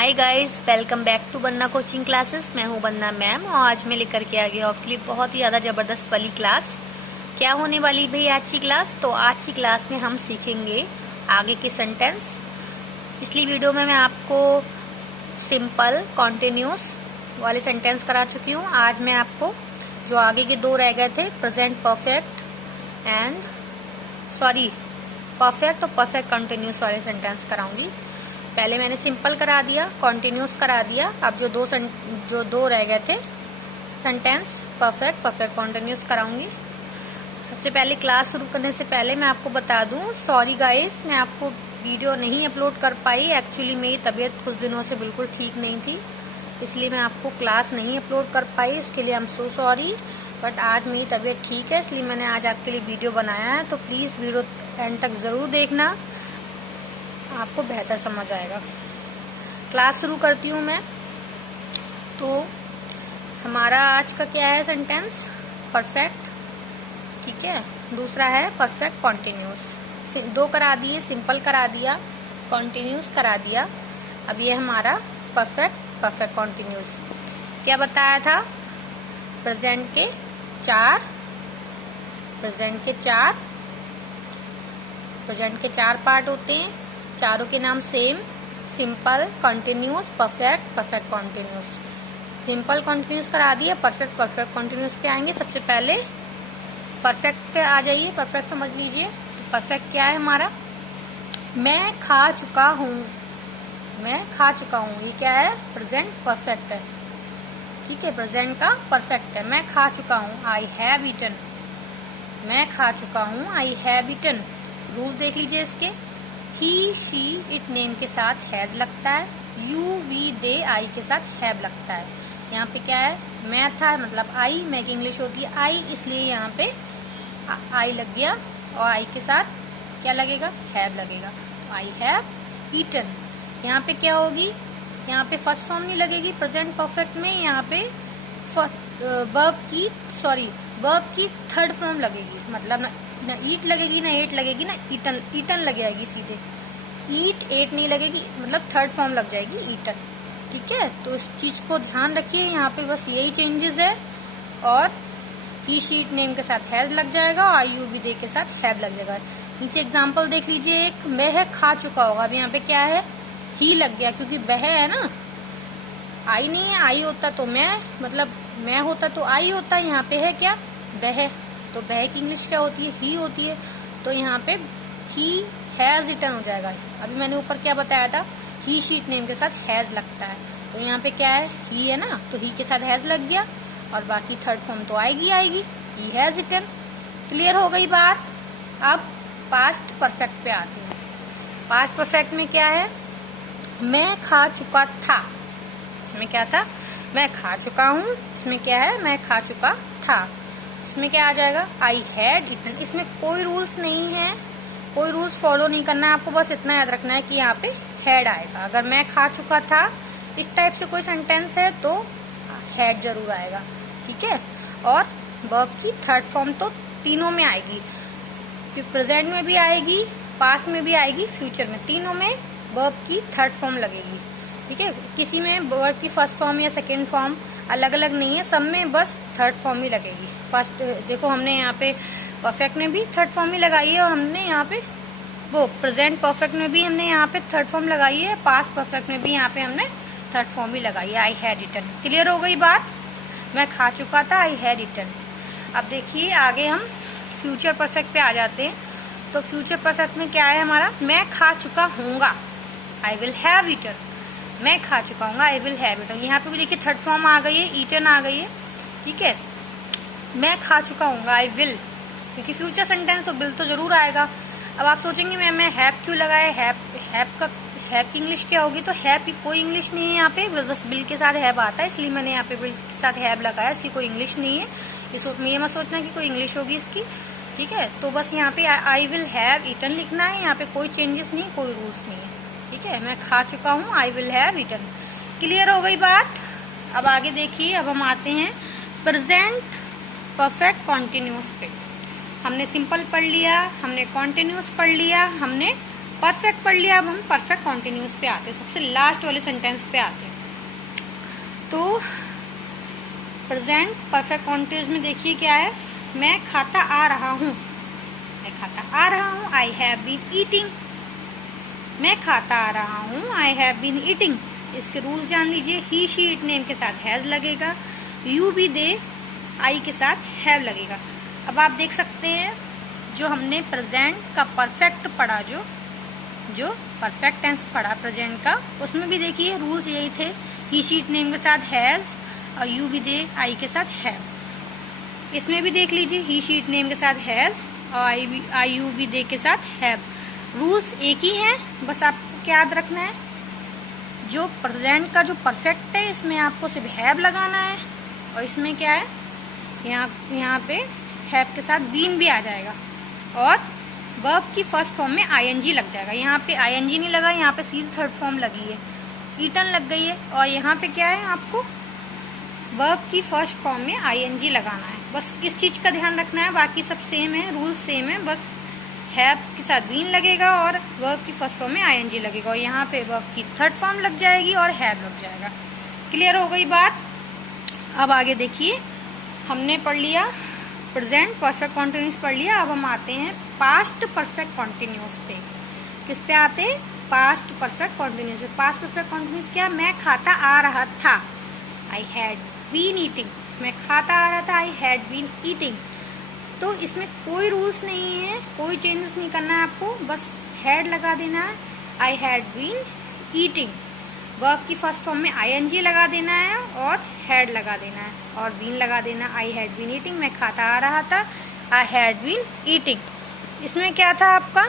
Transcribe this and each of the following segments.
Hi guys, welcome back to Banna coaching classes. मैं हूं बन्ना ma'am और आज मैं लेकर के आ गई हूं आपके लिए बहुत ही ज़्यादा ज़बरदस्त वाली क्लास। क्या होने वाली भाई आज की क्लास? तो आज की क्लास में हम सीखेंगे आगे के सेंटेंस। पिछली वीडियो में मैं आपको सिंपल कॉन्टिन्यूस वाले सेंटेंस करा चुकी हूँ। आज मैं आपको जो आगे के दो रह गए थे, प्रेजेंट परफेक्ट एंड परफेक्ट और परफेक्ट कॉन्टिन्यूस वाले सेंटेंस कराऊंगी। पहले मैंने सिंपल करा दिया, कॉन्टिन्यूस करा दिया। अब जो दो रह गए थे सेंटेंस, परफेक्ट परफेक्ट कॉन्टिन्यूस कराऊंगी। सबसे पहले क्लास शुरू करने से पहले मैं आपको बता दूं, सॉरी गाइस, मैं आपको वीडियो नहीं अपलोड कर पाई। एक्चुअली मेरी तबीयत कुछ दिनों से बिल्कुल ठीक नहीं थी, इसलिए मैं आपको क्लास नहीं अपलोड कर पाई। उसके लिए I am so sorry. But आज मेरी तबीयत ठीक है, इसलिए मैंने आज आपके लिए वीडियो बनाया है। तो प्लीज़ वीडियो एंड तक ज़रूर देखना, आपको बेहतर समझ आएगा। क्लास शुरू करती हूँ मैं। तो हमारा आज का क्या है सेंटेंस? परफेक्ट, ठीक है। दूसरा है परफेक्ट कॉन्टिन्यूस। दो करा दिए, सिंपल करा दिया, कॉन्टिन्यूस करा दिया। अब ये हमारा परफेक्ट परफेक्ट कॉन्टिन्यूस। क्या बताया था? प्रेजेंट के चार पार्ट होते हैं। चारों के नाम same, simple, continuous, perfect perfect continuous. Simple continuous करा दिया, परफेक्ट परफेक्ट कॉन्टिन्यूस पे आएंगे। सबसे पहले परफेक्ट पे आ जाइए। परफेक्ट समझ लीजिए। परफेक्ट क्या है हमारा? मैं खा चुका हूँ, मैं खा चुका हूँ। ये क्या है? प्रेजेंट परफेक्ट है, ठीक है। प्रेजेंट का परफेक्ट है। मैं खा चुका हूँ, आई हैव ईटन। मैं खा चुका हूँ, आई हैव ईटन। रूल्स देख लीजिए इसके। ही, शी, इट नेम के साथ हैज लगता है। यू, वी, दे, आई के साथ हैव लगता है। यहाँ पे क्या है? मैं था मतलब आई, मैं की इंग्लिश होती है आई, इसलिए यहाँ पे आई लग गया और आई के साथ क्या लगेगा? हैव लगेगा। I have eaten. यहाँ पे क्या होगी? यहाँ पे फर्स्ट फॉर्म नहीं लगेगी प्रेजेंट परफेक्ट में। यहाँ पे वर्ब की थर्ड फॉर्म लगेगी। मतलब ना ईट लगेगी, ना एट लगेगी, ना ईटन लग जाएगी सीधे। ईट एट नहीं लगेगी, मतलब थर्ड फॉर्म लग जाएगी ईटन, ठीक है। तो इस चीज को ध्यान रखिए। यहाँ पे बस यही चेंजेस है। और ही, शी, इट नेम के साथ हैज लग जाएगा और आई, यू, वी, दे के साथ हैव लग जाएगा। नीचे एग्जाम्पल देख लीजिए। एक वह खा चुका होगा। अब यहाँ पे क्या है? ही लग गया, क्योंकि वह है ना, आई नहीं है। आई होता तो मैं, मतलब मैं होता तो आई होता। यहाँ पे है क्या? वह। तो वह की इंग्लिश क्या होती है? ही होती है। तो यहाँ पे ही हैज ईटन हो जाएगा। अभी मैंने ऊपर क्या बताया था? ही, शी, इट नेम के साथ हैज लगता है। तो यहाँ पे क्या है? ही है ना, तो ही के साथ हैज लग गया और बाकी थर्ड फॉर्म तो आएगी। He has eaten. क्लियर हो गई बात? अब पास्ट परफेक्ट पे आते हैं। पास्ट परफेक्ट में क्या है? मैं खा चुका था। इसमें क्या था? मैं खा चुका हूँ। इसमें क्या है? मैं खा चुका था। इसमें क्या आ जाएगा? I had eaten. इसमें कोई रूल्स नहीं है, कोई रूल्स फॉलो नहीं करना है आपको। बस इतना याद रखना है कि यहाँ पे हैड आएगा। अगर मैं खा चुका था इस टाइप से कोई सेंटेंस है तो हैड जरूर आएगा, ठीक है। और वर्ब की थर्ड फॉर्म तो तीनों में आएगी, प्रेजेंट में भी आएगी, पास्ट में भी आएगी, फ्यूचर में। तीनों में वर्ब की थर्ड फॉर्म लगेगी, ठीक है। किसी में वर्ब की फर्स्ट फॉर्म या सेकेंड फॉर्म अलग अलग नहीं है, सब में बस थर्ड फॉर्म ही लगेगी। फर्स्ट देखो, हमने यहाँ पे परफेक्ट में भी थर्ड फॉर्म ही लगाई है और हमने यहाँ पे वो प्रेजेंट परफेक्ट में भी हमने यहाँ पे थर्ड फॉर्म लगाई है। पास्ट परफेक्ट में भी यहाँ पे हमने थर्ड फॉर्म ही लगाई है, आई हैड ईटन। क्लियर हो गई बात? मैं खा चुका था, आई हैड ईटन। अब देखिए आगे हम फ्यूचर परफेक्ट पे आ जाते हैं। तो फ्यूचर परफेक्ट में क्या है हमारा? मैं खा चुका हूँगा, आई विल हैव ईटन। मैं खा चुका हूँ, आई विल हैव ईटन। यहाँ पे भी देखिए थर्ड फॉर्म आ गई है, ईटन आ गई है, ठीक है। मैं खा चुका हूँ, आई विल, क्योंकि फ्यूचर सेंटेंस तो बिल तो जरूर आएगा। अब आप सोचेंगे मैं हैव क्यों लगाया? हैव की इंग्लिश क्या होगी? तो हैव की कोई इंग्लिश नहीं है यहाँ पे, बस बिल के साथ हैव आता है, इसलिए मैंने यहाँ पे बिल के साथ हैव लगाया। इसकी कोई इंग्लिश नहीं है, ये मत सोचना कि कोई इंग्लिश होगी इसकी, ठीक है। तो बस यहाँ पे आई विल हैव ईटन लिखना है। यहाँ पे कोई चेंजेस नहीं, कोई रूल्स नहीं है, ठीक है। मैं खा चुका हूँ, I will have eaten. Clear हो गई बात? अब आगे देखिए, अब हम आते हैं प्रेजेंट परफेक्ट कॉन्टिन्यूस पे। हमने सिंपल पढ़ लिया, हमने कॉन्टिन्यूस पढ़ लिया, हमने परफेक्ट पढ़ लिया, अब हम परफेक्ट कॉन्टिन्यूस पे आते हैं, सबसे लास्ट वाले सेंटेंस पे आते हैं। तो प्रेजेंट परफेक्ट कॉन्टिन्यूस में देखिए क्या है, मैं खाता आ रहा हूँ, मैं खाता आ रहा हूँ, आई हैव बीन ईटिंग। मैं खाता आ रहा हूँ, आई हैव बीन ईटिंग। इसके रूल जान लीजिए, ही शी इट नेम के साथ हैज लगेगा, यू भी दे आई के साथ हैव लगेगा। अब आप देख सकते हैं जो हमने प्रेजेंट का परफेक्ट पढ़ा, जो परफेक्ट टेंस पढ़ा प्रेजेंट का, उसमें भी देखिए रूल्स यही थे, ही शी इट नेम के साथ हैज और यू भी दे आई के साथ हैव। इसमें भी देख लीजिए, ही शी इट नेम के साथ हैज और आई यू भी दे के साथ हैव। रूल्स एक ही हैं, बस आपको क्या याद रखना है, जो प्रेजेंट का जो परफेक्ट है इसमें आपको सिर्फ हैव लगाना है, और इसमें क्या है, यहाँ पे हैव के साथ बीन भी आ जाएगा, और वर्ब की फर्स्ट फॉर्म में आईएनजी लग जाएगा। यहाँ पे आईएनजी नहीं लगा, यहाँ पे सीधी थर्ड फॉर्म लगी है, ईटन लग गई है, और यहाँ पे क्या है, आपको वर्ब की फर्स्ट फॉर्म में आईएनजी लगाना है। बस इस चीज का ध्यान रखना है, बाकी सब सेम है, रूल सेम है, बस हैव के साथ बीन लगेगा और वर्ब की फर्स्ट फॉर्म में आईएनजी लगेगा, और यहाँ पे वर्ब की थर्ड फॉर्म लग जाएगी और हैव लग जाएगा। क्लियर हो गई बात? अब आगे देखिए, हमने पढ़ लिया प्रेजेंट परफेक्ट कॉन्टिन्यूस पढ़ लिया, अब हम आते हैं पास्ट परफेक्ट कॉन्टिन्यूस पे। किस पे आते हैं? पास्ट परफेक्ट कॉन्टिन्यूस पे। पास्ट परफेक्ट कॉन्टिन्यूस क्या? मैं खाता आ रहा था, आई हैड बीन ईटिंग। मैं खाता आ रहा था, आई हैड बीन ईटिंग। तो इसमें कोई रूल्स नहीं है, कोई चेंजेस नहीं करना है आपको, बस हैड लगा देना है, I had been eating. Verb की फर्स्ट फॉर्म में आईएनजी लगा देना है और हैड लगा देना है और बीन लगा देना, आई हैड बीन ईटिंग। मैं खाता आ रहा था, आई हैड बीन ईटिंग। इसमें क्या था आपका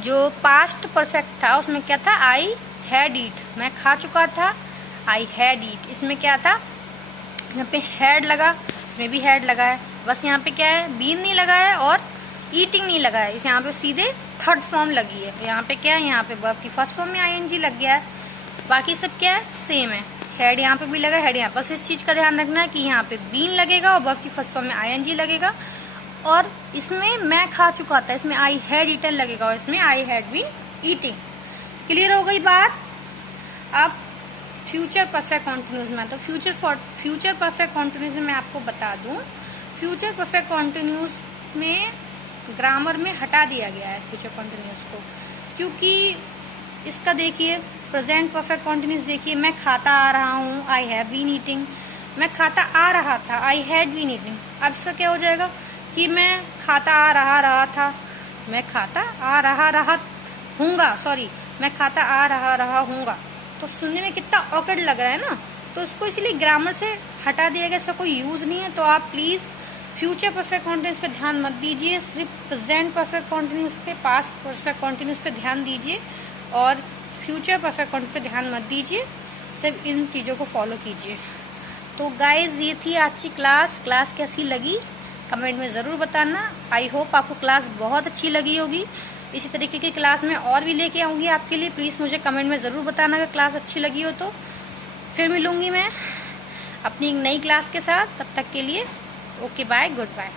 जो पास्ट परफेक्ट था, उसमें क्या था, आई हैड ईट, मैं खा चुका था, आई हैड ईट। इसमें क्या था, यहाँ पे हैड लगा, इसमें भी हैड लगा है, बस यहाँ पे क्या है, बीन नहीं लगा है और ईटिंग नहीं लगा है, यहाँ पे सीधे थर्ड फॉर्म लगी है। यहाँ पे क्या है, यहाँ पे वर्ब की फर्स्ट फॉर्म में आईएनजी लग गया है, बाकी सब क्या है, सेम है। हेड यहाँ पे भी लगा, हेड यहाँ, बस इस चीज का ध्यान रखना है कि यहाँ पे बीन लगेगा और वर्ब की फर्स्ट फॉर्म में आईएनजी लगेगा, और इसमें मैं खा चुका था, इसमें आई हैड ईटन लगेगा और इसमें I had been eating. Clear हो गई बात? अब फ्यूचर परफेक्ट कॉन्टिन्यूस में, तो फ्यूचर परफेक्ट कॉन्टिन्यूस में मैं आपको बता दूं, फ्यूचर परफेक्ट कॉन्टिन्यूस में ग्रामर में हटा दिया गया है फ्यूचर कॉन्टिन्यूस को, क्योंकि इसका देखिए प्रेजेंट परफेक्ट कॉन्टिन्यूस देखिए, मैं खाता आ रहा हूँ, आई हैव बीन ईटिंग। मैं खाता आ रहा था, आई हैड बीन ईटिंग। अब इसका क्या हो जाएगा कि मैं खाता आ रहा था, मैं खाता आ रहा हूँगा, सॉरी, मैं खाता आ रहा हूँगा। तो सुनने में कितना ऑकवर्ड लग रहा है ना, तो उसको इसलिए ग्रामर से हटा दिया गया, इसका कोई यूज नहीं है। तो आप प्लीज फ्यूचर परफेक्ट कॉन्टिन्यूस पे ध्यान मत दीजिए, सिर्फ प्रेजेंट परफेक्ट कॉन्टिन्यूस पे, पास्ट परफेक्ट कॉन्टिन्यूस पे ध्यान दीजिए और फ्यूचर परफेक्ट कॉन्टिन्यूस पे ध्यान मत दीजिए, सिर्फ इन चीज़ों को फॉलो कीजिए। तो गाइज ये थी आज की क्लास कैसी लगी कमेंट में ज़रूर बताना। आई होप आपको क्लास बहुत अच्छी लगी होगी। इसी तरीके की क्लास में और भी लेके आऊँगी आपके लिए, प्लीज़ मुझे कमेंट में ज़रूर बताना अगर क्लास अच्छी लगी हो तो। फिर मिलूँगी मैं अपनी नई क्लास के साथ, तब तक के लिए ओके बाय, गुड बाय।